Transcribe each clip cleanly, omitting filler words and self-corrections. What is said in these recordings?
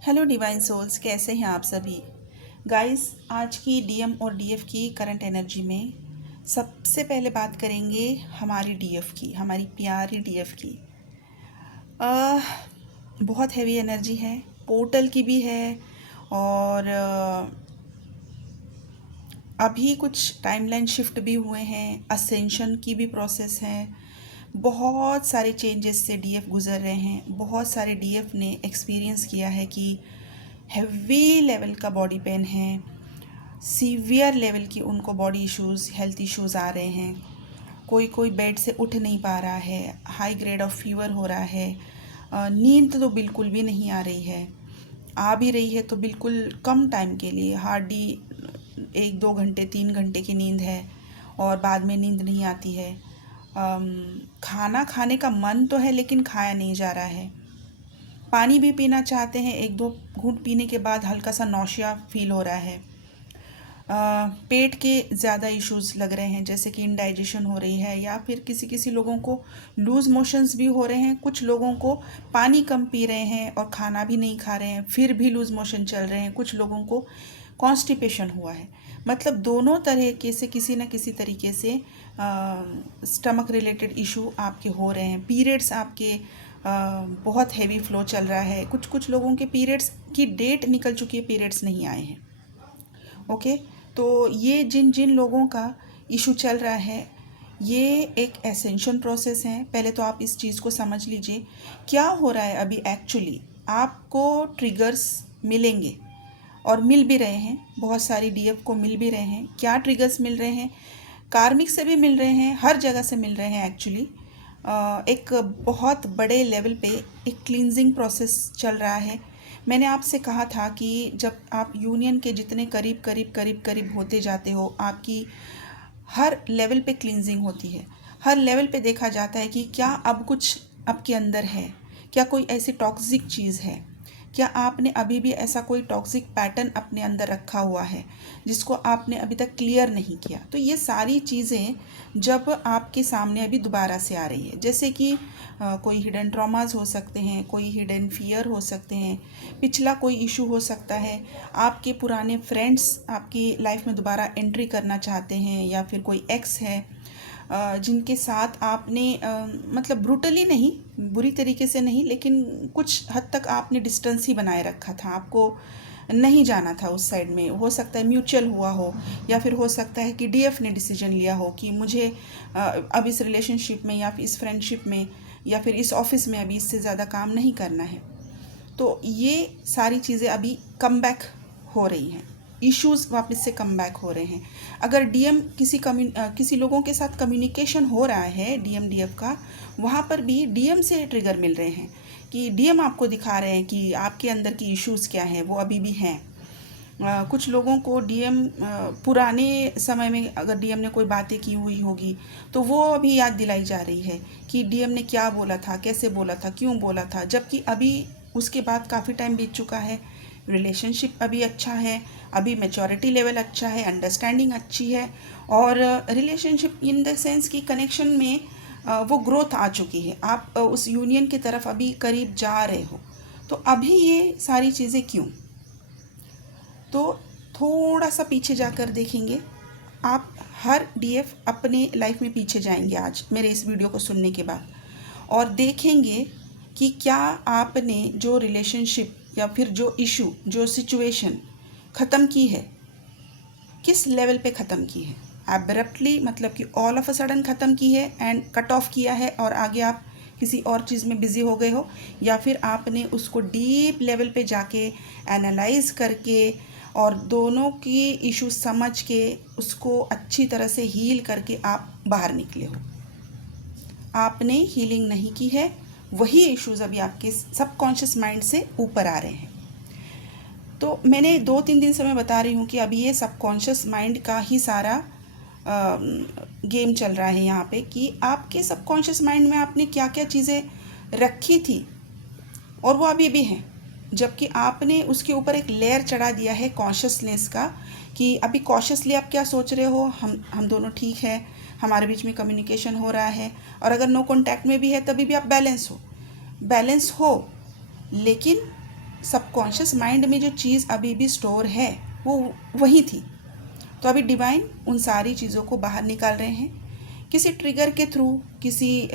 Hello divine souls, कैसे हैं आप सभी गाइस। आज की डीएम और डीएफ की करंट एनर्जी में सबसे पहले बात करेंगे हमारी डीएफ की, हमारी प्यारी डीएफ की। अह, बहुत हैवी एनर्जी है, पोर्टल की भी है और अभी कुछ टाइमलाइन शिफ्ट भी हुए हैं, असेंशन की भी प्रोसेस है। बहुत सारे चेंजेस से डीएफ गुजर रहे हैं। बहुत सारे डीएफ ने एक्सपीरियंस किया है कि हैवी लेवल का बॉडी पेन है, सीवियर लेवल की उनको बॉडी इश्यूज़, हेल्थ इश्यूज़ आ रहे हैं। कोई कोई बेड से उठ नहीं पा रहा है, हाई ग्रेड ऑफ फीवर हो रहा है, नींद तो बिल्कुल भी नहीं आ रही है, आ भी रही है तो बिल्कुल कम टाइम के लिए, हार्डली 1-2 घंटे 3 घंटे की नींद है और बाद में नींद नहीं आती है। खाना खाने का मन तो है लेकिन खाया नहीं जा रहा है। पानी भी पीना चाहते हैं, 1-2 घूंट पीने के बाद हल्का सा नौशिया फील हो रहा है। पेट के ज़्यादा इश्यूज़ लग रहे हैं, जैसे कि इंडाइजेशन हो रही है या फिर किसी किसी लोगों को लूज़ मोशंस भी हो रहे हैं। कुछ लोगों को पानी कम पी रहे हैं और खाना भी नहीं खा रहे हैं फिर भी लूज़ मोशन चल रहे हैं। कुछ लोगों को कॉन्स्टिपेशन हुआ है। मतलब दोनों तरीके से किसी न किसी तरीके से स्टमक रिलेटेड इशू आपके हो रहे हैं। पीरियड्स आपके बहुत हैवी फ्लो चल रहा है। कुछ कुछ लोगों के पीरियड्स की डेट निकल चुकी है, पीरियड्स नहीं आए हैं। ओके, तो ये जिन जिन लोगों का इशू चल रहा है, ये एक एसेंशन प्रोसेस है। पहले तो आप इस चीज़ को समझ लीजिए क्या हो रहा है अभी। एक्चुअली आपको ट्रिगर्स मिलेंगे और मिल भी रहे हैं, बहुत सारी डीएफ को मिल भी रहे हैं। क्या ट्रिगर्स मिल रहे हैं? कार्मिक से भी मिल रहे हैं, हर जगह से मिल रहे हैं। एक्चुअली एक बहुत बड़े लेवल पे एक क्लींजिंग प्रोसेस चल रहा है। मैंने आपसे कहा था कि जब आप यूनियन के जितने करीब करीब करीब करीब होते जाते हो, आपकी हर लेवल पे क्लींजिंग होती है। हर लेवल पे देखा जाता है कि क्या अब कुछ आपके अंदर है, क्या कोई ऐसी टॉक्सिक चीज़ है, क्या आपने अभी भी ऐसा कोई टॉक्सिक पैटर्न अपने अंदर रखा हुआ है जिसको आपने अभी तक क्लियर नहीं किया। तो ये सारी चीज़ें जब आपके सामने अभी दोबारा से आ रही है, जैसे कि कोई हिडन ट्रॉमास हो सकते हैं, कोई हिडन फियर हो सकते हैं, पिछला कोई इशू हो सकता है, आपके पुराने फ्रेंड्स आपकी लाइफ में दोबारा एंट्री करना चाहते हैं, या फिर कोई एक्स है जिनके साथ आपने मतलब ब्रूटली नहीं, बुरी तरीके से नहीं, लेकिन कुछ हद तक आपने डिस्टेंस ही बनाए रखा था, आपको नहीं जाना था उस साइड में। हो सकता है म्यूचुअल हुआ हो, या फिर हो सकता है कि डीएफ ने डिसीजन लिया हो कि मुझे अब इस रिलेशनशिप में या फिर इस फ्रेंडशिप में या फिर इस ऑफिस में अभी इससे ज़्यादा काम नहीं करना है। तो ये सारी चीज़ें अभी कम बैक हो रही हैं, इश्यूज़ वापस से कम बैक हो रहे हैं। अगर डीएम किसी लोगों के साथ कम्युनिकेशन हो रहा है डीएम डीएफ का, वहाँ पर भी डीएम से ट्रिगर मिल रहे हैं कि डीएम आपको दिखा रहे हैं कि आपके अंदर की इश्यूज़ क्या हैं, वो अभी भी हैं। कुछ लोगों को डीएम पुराने समय में अगर डीएम ने कोई बातें की हुई होगी तो वो अभी याद दिलाई जा रही है कि डीएम ने क्या बोला था, कैसे बोला था, क्यों बोला था। जबकि अभी उसके बाद काफ़ी टाइम बीत चुका है, रिलेशनशिप अभी अच्छा है, अभी मैच्योरिटी लेवल अच्छा है, अंडरस्टैंडिंग अच्छी है, और रिलेशनशिप इन द सेंस कि कनेक्शन में वो ग्रोथ आ चुकी है। आप उस यूनियन की तरफ अभी करीब जा रहे हो। तो अभी ये सारी चीज़ें क्यों? तो थोड़ा सा पीछे जाकर देखेंगे आप। हर डीएफ अपने लाइफ में पीछे जाएंगे आज मेरे इस वीडियो को सुनने के बाद, और देखेंगे कि क्या आपने जो रिलेशनशिप या फिर जो इशू, जो सिचुएशन ख़त्म की है, किस लेवल पे ख़त्म की है। एब्रप्टली मतलब कि ऑल ऑफ अ सडन ख़त्म की है एंड कट ऑफ किया है और आगे आप किसी और चीज़ में बिज़ी हो गए हो, या फिर आपने उसको डीप लेवल पे जाके एनालाइज करके और दोनों की इशू समझ के उसको अच्छी तरह से हील करके आप बाहर निकले हो। आपने हीलिंग नहीं की है, वही इश्यूज़ अभी आपके सबकॉन्शियस माइंड से ऊपर आ रहे हैं। तो मैंने 2-3 दिन से मैं बता रही हूँ कि अभी ये सबकॉन्शियस माइंड का ही सारा गेम चल रहा है यहाँ पे, कि आपके सबकॉन्शियस माइंड में आपने क्या क्या चीज़ें रखी थी और वो अभी भी हैं, जबकि आपने उसके ऊपर एक लेयर चढ़ा दिया है कॉन्शियसनेस का, कि अभी कॉन्शियसली आप क्या सोच रहे हो, हम दोनों ठीक है, हमारे बीच में कम्युनिकेशन हो रहा है, और अगर नो कॉन्टैक्ट में भी है तभी भी आप बैलेंस हो। लेकिन सबकॉन्शियस माइंड में जो चीज़ अभी भी स्टोर है वो वही थी। तो अभी डिवाइन उन सारी चीज़ों को बाहर निकाल रहे हैं, किसी ट्रिगर के थ्रू, किसी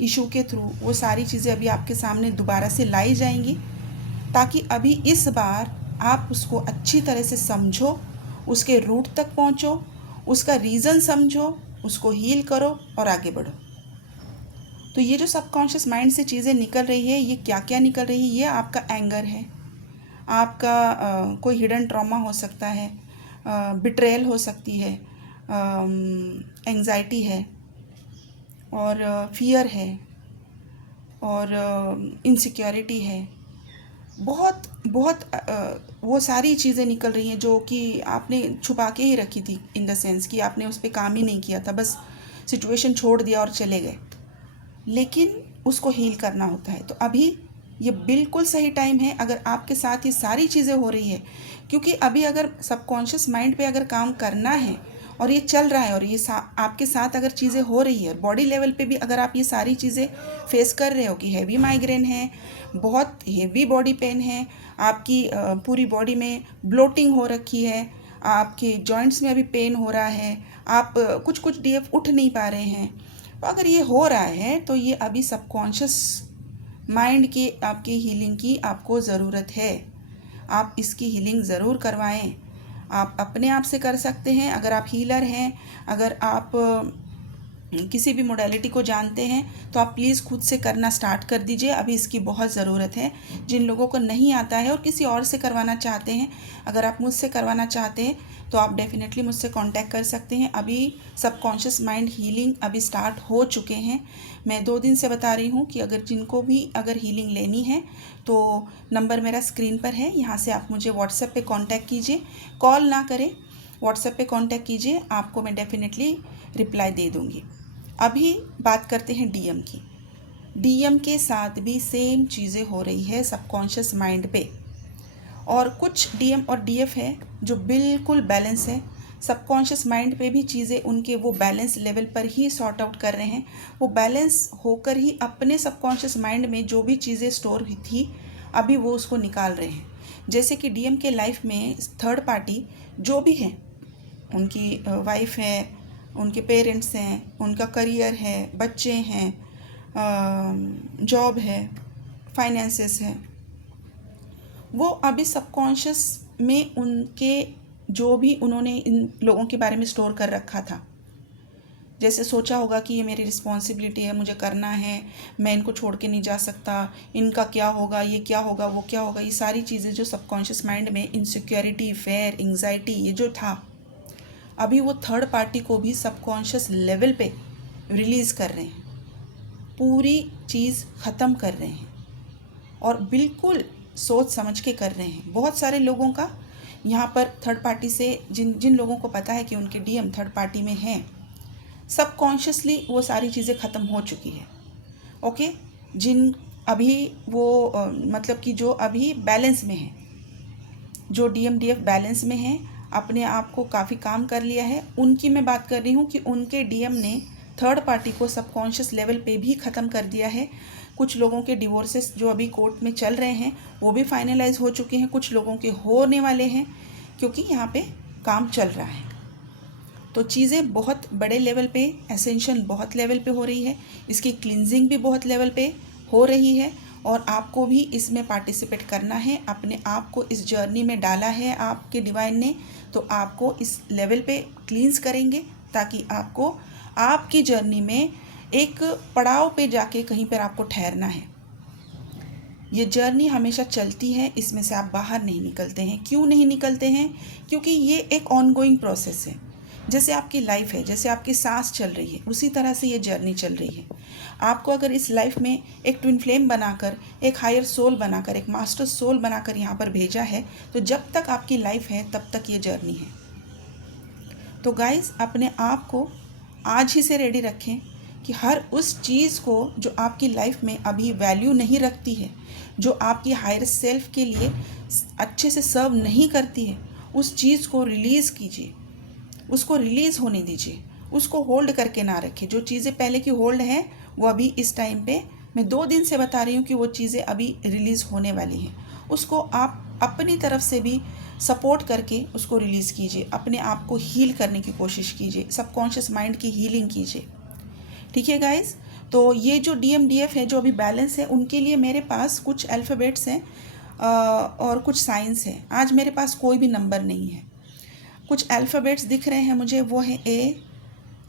इशू के थ्रू वो सारी चीज़ें अभी आपके सामने दोबारा से लाई जाएंगी, ताकि अभी इस बार आप उसको अच्छी तरह से समझो, उसके रूट तक पहुंचो, उसका रीज़न समझो, उसको हील करो और आगे बढ़ो। तो ये जो सबकॉन्शियस माइंड से चीज़ें निकल रही है, ये क्या क्या निकल रही है? ये आपका एंगर है, आपका कोई हिडन ट्रॉमा हो सकता है, बिट्रेयल हो सकती है, एंजाइटी है, और फियर है, और इनसिक्योरिटी है। बहुत बहुत वो सारी चीज़ें निकल रही हैं जो कि आपने छुपा के ही रखी थी, इन द सेंस कि आपने उस पर काम ही नहीं किया था, बस सिचुएशन छोड़ दिया और चले गए। लेकिन उसको हील करना होता है। तो अभी ये बिल्कुल सही टाइम है अगर आपके साथ ये सारी चीज़ें हो रही है, क्योंकि अभी अगर सबकॉन्शियस माइंड पे अगर काम करना है और ये चल रहा है और ये आपके साथ अगर चीज़ें हो रही है, बॉडी लेवल पे भी अगर आप ये सारी चीज़ें फेस कर रहे हो कि हैवी माइग्रेन है, बहुत हेवी बॉडी पेन है, आपकी पूरी बॉडी में ब्लोटिंग हो रखी है, आपके जॉइंट्स में अभी पेन हो रहा है, आप कुछ डीएफ उठ नहीं पा रहे हैं, तो अगर ये हो रहा है तो ये अभी सबकॉन्शियस माइंड की आपकी हीलिंग की आपको ज़रूरत है। आप इसकी हीलिंग ज़रूर करवाएं। आप अपने आप से कर सकते हैं। अगर आप हीलर हैं, अगर आप किसी भी मोडेलिटी को जानते हैं, तो आप प्लीज़ खुद से करना स्टार्ट कर दीजिए। अभी इसकी बहुत ज़रूरत है। जिन लोगों को नहीं आता है और किसी और से करवाना चाहते हैं, अगर आप मुझसे करवाना चाहते हैं तो आप डेफिनेटली मुझसे कांटेक्ट कर सकते हैं। अभी सबकॉन्शियस माइंड हीलिंग अभी स्टार्ट हो चुके हैं। मैं 2 दिन से बता रही हूँ कि अगर जिनको भी अगर हीलिंग लेनी है तो नंबर मेरा स्क्रीन पर है, यहाँ से आप मुझे व्हाट्सएप पे कांटेक्ट कीजिए। कॉल ना करें, व्हाट्सएप पे कांटेक्ट कीजिए, आपको मैं डेफिनेटली रिप्लाई दे दूँगी। अभी बात करते हैं डीएम की। डीएम के साथ भी सेम चीज़ें हो रही है सबकॉन्शियस माइंड पे, और कुछ डीएम और डीएफ है जो बिल्कुल बैलेंस है। सबकॉन्शियस माइंड पे भी चीज़ें उनके वो बैलेंस लेवल पर ही सॉर्ट आउट कर रहे हैं। वो बैलेंस होकर ही अपने सबकॉन्शियस माइंड में जो भी चीज़ें स्टोर हुई थी अभी वो उसको निकाल रहे हैं। जैसे कि डीएम के लाइफ में थर्ड पार्टी जो भी है, उनकी वाइफ है, उनके पेरेंट्स हैं, उनका करियर है, बच्चे हैं, जॉब है, फाइनेंसेस है, वो अभी सबकॉन्शियस में उनके जो भी उन्होंने इन लोगों के बारे में स्टोर कर रखा था, जैसे सोचा होगा कि ये मेरी रिस्पॉन्सिबिलिटी है, मुझे करना है, मैं इनको छोड़ के नहीं जा सकता, इनका क्या होगा, ये क्या होगा, वो क्या होगा, ये सारी चीज़ें जो सबकॉन्शियस माइंड में इनसिक्योरिटी, फेयर, एंग्जाइटी, ये जो था, अभी वो थर्ड पार्टी को भी सबकॉन्शियस लेवल पे रिलीज़ कर रहे हैं, पूरी चीज़ ख़त्म कर रहे हैं और बिल्कुल सोच समझ के कर रहे हैं। बहुत सारे लोगों का यहाँ पर थर्ड पार्टी से जिन जिन लोगों को पता है कि उनके डीएम थर्ड पार्टी में हैं, सबकॉन्शियसली वो सारी चीज़ें ख़त्म हो चुकी है। ओके, जिन अभी वो मतलब कि जो अभी बैलेंस में है, जो डीएम डीएफ बैलेंस में है, अपने आप को काफ़ी काम कर लिया है, उनकी मैं बात कर रही हूँ कि उनके डीएम ने थर्ड पार्टी को सबकॉन्शियस लेवल पे भी ख़त्म कर दिया है। कुछ लोगों के डिवोर्सेस जो अभी कोर्ट में चल रहे हैं वो भी फाइनलाइज हो चुके हैं, कुछ लोगों के होने वाले हैं, क्योंकि यहाँ पे काम चल रहा है। तो चीज़ें बहुत बड़े लेवल पे, एसेंशियल बहुत लेवल पे हो रही है, इसकी क्लिनजिंग भी बहुत लेवल पे हो रही है, और आपको भी इसमें पार्टिसिपेट करना है। अपने आप को इस जर्नी में डाला है आपके डिवाइन ने, तो आपको इस लेवल पे क्लींस करेंगे ताकि आपको आपकी जर्नी में एक पड़ाव पे जाके कहीं पर आपको ठहरना है। ये जर्नी हमेशा चलती है, इसमें से आप बाहर नहीं निकलते हैं। क्यों नहीं निकलते हैं? क्योंकि ये एक ऑनगोइंग प्रोसेस है। जैसे आपकी लाइफ है, जैसे आपकी सांस चल रही है, उसी तरह से ये जर्नी चल रही है। आपको अगर इस लाइफ में एक ट्विन फ्लेम बनाकर, एक हायर सोल बनाकर, एक मास्टर सोल बनाकर यहाँ पर भेजा है, तो जब तक आपकी लाइफ है तब तक ये जर्नी है। तो गाइस, अपने आप को आज ही से रेडी रखें कि हर उस चीज़ को जो आपकी लाइफ में अभी वैल्यू नहीं रखती है, जो आपकी हायर सेल्फ के लिए अच्छे से सर्व नहीं करती है, उस चीज़ को रिलीज़ कीजिए, उसको रिलीज़ होने दीजिए, उसको होल्ड करके ना रखें। जो चीज़ें पहले की होल्ड हैं वो अभी इस टाइम पे मैं 2 दिन से बता रही हूँ कि वो चीज़ें अभी रिलीज़ होने वाली हैं। उसको आप अपनी तरफ से भी सपोर्ट करके उसको रिलीज़ कीजिए, अपने आप को हील करने की कोशिश कीजिए, सबकॉन्शियस माइंड की हीलिंग कीजिए। ठीक है गाइस, तो ये जो DMDF है जो अभी बैलेंस है, उनके लिए मेरे पास कुछ अल्फ़ाबेट्स हैं और कुछ साइंस हैं। आज मेरे पास कोई भी नंबर नहीं है। कुछ अल्फ़ाबेट्स दिख रहे हैं मुझे, वो है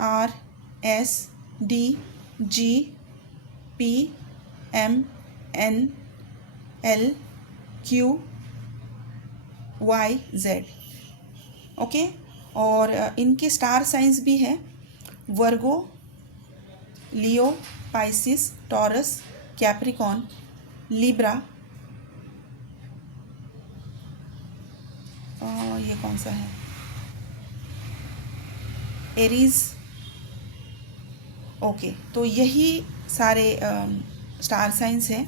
ARSDGPMNLQYZ। ओके, और इनके स्टार साइंस भी है, वर्गो, लियो, पाइसिस, टॉरस, कैप्रिकॉन, लिब्रा, ये कौन सा है, एरीज। ओके, तो यही सारे स्टार साइंस हैं।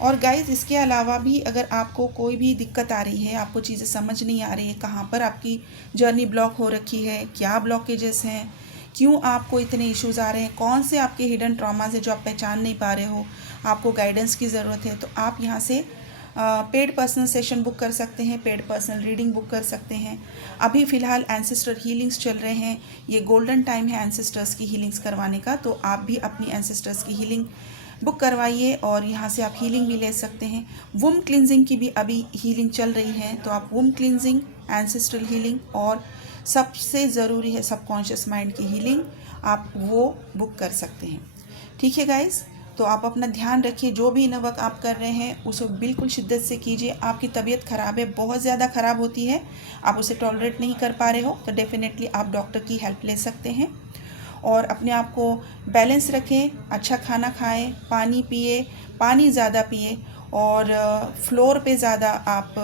और गाइस, इसके अलावा भी अगर आपको कोई भी दिक्कत आ रही है, आपको चीज़ें समझ नहीं आ रही है, कहाँ पर आपकी जर्नी ब्लॉक हो रखी है, क्या ब्लॉकेजेस हैं, क्यों आपको इतने इश्यूज़ आ रहे हैं, कौन से आपके हिडन ट्रॉमास है जो आप पहचान नहीं पा रहे हो, आपको गाइडेंस की ज़रूरत है, तो आप यहाँ से पेड पर्सनल सेशन बुक कर सकते हैं, पेड पर्सनल रीडिंग बुक कर सकते हैं। अभी फ़िलहाल एंसेस्टर हीलिंग्स चल रहे हैं, ये गोल्डन टाइम है एंसेस्टर्स की हीलिंग्स करवाने का, तो आप भी अपनी एंसेस्टर्स की हीलिंग बुक करवाइए और यहाँ से आप हीलिंग भी ले सकते हैं। वुम क्लिनजिंग की भी अभी हीलिंग चल रही है, तो आप वुम क्लिनजिंग, एंसेस्ट्रल हीलिंग और सबसे ज़रूरी है सबकॉन्शियस माइंड की हीलिंग, आप वो बुक कर सकते हैं। ठीक है गाइस, तो आप अपना ध्यान रखिए, जो भी इनर वर्क आप कर रहे हैं उसे बिल्कुल शिद्दत से कीजिए। आपकी तबीयत ख़राब है, बहुत ज़्यादा ख़राब होती है, आप उसे टॉलरेट नहीं कर पा रहे हो, तो डेफिनेटली आप डॉक्टर की हेल्प ले सकते हैं। और अपने आप को बैलेंस रखें, अच्छा खाना खाएं, पानी पिए, पानी ज़्यादा पिए, और फ्लोर पे ज़्यादा आप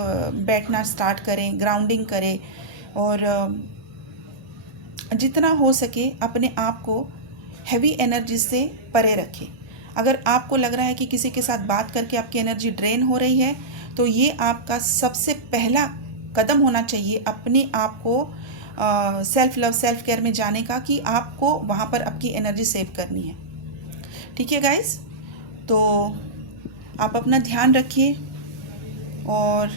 बैठना स्टार्ट करें, ग्राउंडिंग करें, और जितना हो सके अपने आप को हैवी एनर्जी से परे रखें। अगर आपको लग रहा है कि किसी के साथ बात करके आपकी एनर्जी ड्रेन हो रही है, तो ये आपका सबसे पहला कदम होना चाहिए अपने आप को सेल्फ लव, सेल्फ केयर में जाने का, कि आपको वहाँ पर आपकी एनर्जी सेव करनी है। ठीक है गाइस, तो आप अपना ध्यान रखिए और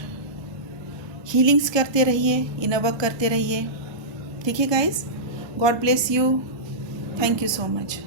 हीलिंग्स करते रहिए, इनर वर्क करते रहिए। ठीक है guys, God bless you, thank you so much.